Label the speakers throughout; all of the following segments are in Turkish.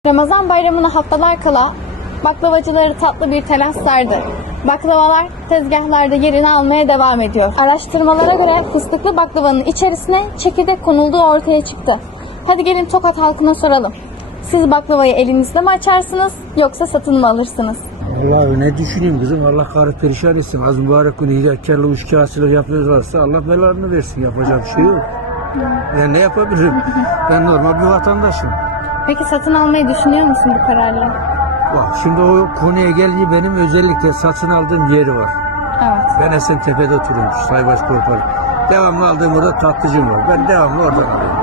Speaker 1: Ramazan bayramına haftalar kala baklavacıları tatlı bir telaş sardı. Baklavalar tezgahlarda yerini almaya devam ediyor. Araştırmalara göre fıstıklı baklavanın içerisine çekirdek konulduğu ortaya çıktı. Hadi gelin Tokat halkına soralım. Siz baklavayı elinizde mi açarsınız yoksa satın mı alırsınız?
Speaker 2: Vallahi ne düşüneyim kızım, Allah kahret perişan etsin. Az mübarek günü hilekarlı uçkâsıyla yapıyorlarsa Allah belalarını versin, yapacak bir şey yok. Ne yapabilirim? Ben normal bir vatandaşım.
Speaker 1: Peki satın almayı düşünüyor musun bu kararla?
Speaker 2: Bak şimdi o konuya gelince benim özellikle satın aldığım yeri var.
Speaker 1: Evet.
Speaker 2: Ben Esentepe'de oturuyorum, Saybaş Korpar. Devamlı aldığım orada tatlıcım var. Ben devamlı oradan alıyorum.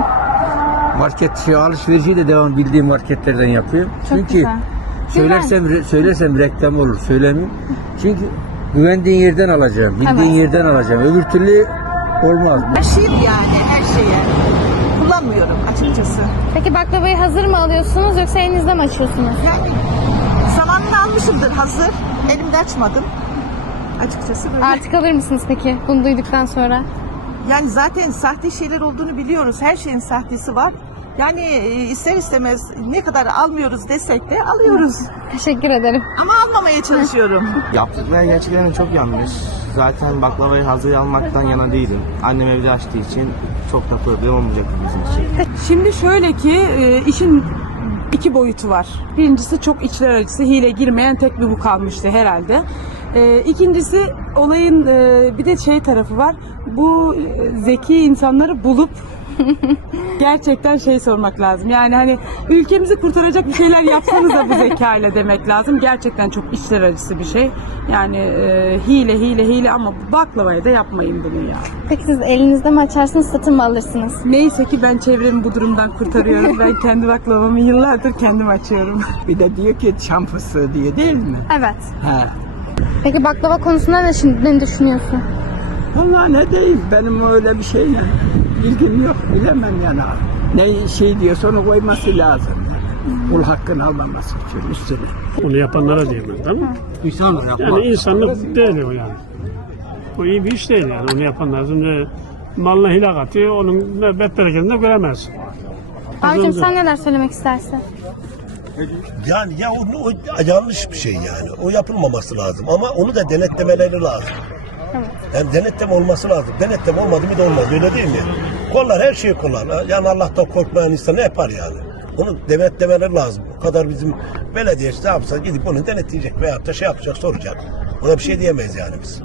Speaker 2: Market alışverişi de devam bildiğim marketlerden yapıyorum.
Speaker 1: Çok
Speaker 2: Çünkü
Speaker 1: güzel.
Speaker 2: söylersem reklam olur, söylemeyeyim. Çünkü güvendiğin yerden alacağım, bildiğin yerden alacağım. Öbür türlü olmaz.
Speaker 3: Aşıyım yani her şeye. Kullanmıyorum açıkçası.
Speaker 1: Peki baklavayı hazır mı alıyorsunuz yoksa elinizde mi açıyorsunuz?
Speaker 3: Yani zamanını almışımdır hazır. Elimde açmadım. Açıkçası böyle.
Speaker 1: Artık alır mısınız peki bunu duyduktan sonra?
Speaker 3: Yani zaten sahte şeyler olduğunu biliyoruz. Her şeyin sahtesi var. Yani ister istemez ne kadar almıyoruz desek de alıyoruz.
Speaker 1: Teşekkür ederim.
Speaker 3: Ama almamaya çalışıyorum.
Speaker 4: Yaptıkları gerçekten çok yanlış. Zaten baklavayı hazır almaktan yana değilim. Annem evde açtığı için çok da problem olmayacak bizim için.
Speaker 5: Şimdi şöyle ki işin iki boyutu var. Birincisi çok içler acısı, hile girmeyen tek bir bu kalmıştı herhalde. İkincisi olayın bir de şey tarafı var. Bu zeki insanları bulup gerçekten şey sormak lazım. Yani hani ülkemizi kurtaracak bir şeyler yapsanız da bu zekayla demek lazım. Gerçekten çok içler acısı bir şey. Yani hile ama baklavaya da yapmayın bunu ya.
Speaker 1: Peki siz elinizde mi açarsınız satın mı alırsınız?
Speaker 5: Neyse ki ben çevremi bu durumdan kurtarıyorum. Ben kendi baklavamı yıllardır kendim açıyorum.
Speaker 2: Bir de diyor ki çam fıstığı diye, değil mi?
Speaker 1: Evet.
Speaker 2: He.
Speaker 1: Peki baklava konusunda ne düşünüyorsun?
Speaker 6: Vallahi ne diyeyim, benim öyle bir şeyle ilgim yok, bilemem yani. Ne şey diyorsa onu koyması lazım. Kul hakkını almaması için üstüne.
Speaker 7: Onu yapanlara diyemem, değil mi? Yani insanlık değil o yani. Bu iyi bir iş değil yani. Onu yapanlar şimdi malına hilak atıyor, onun bereketini de göremez.
Speaker 1: Abicim sen neler söylemek istersin?
Speaker 8: Yani ya o yanlış bir şey yani. O yapılmaması lazım ama onu da denetlemeleri lazım.
Speaker 1: Evet.
Speaker 8: Yani denetleme olması lazım. Denetleme olmadı mı da olmaz. Öyle değil mi? Kollar her şeyi kollar. Yani Allah'tan korkmayan insan ne yapar yani? Onu denetlemeleri lazım. O kadar bizim belediye ne yapsa gidip onu denetleyecek veyahut da şey yapacak, soracak. Ona bir şey diyemeyiz yani biz.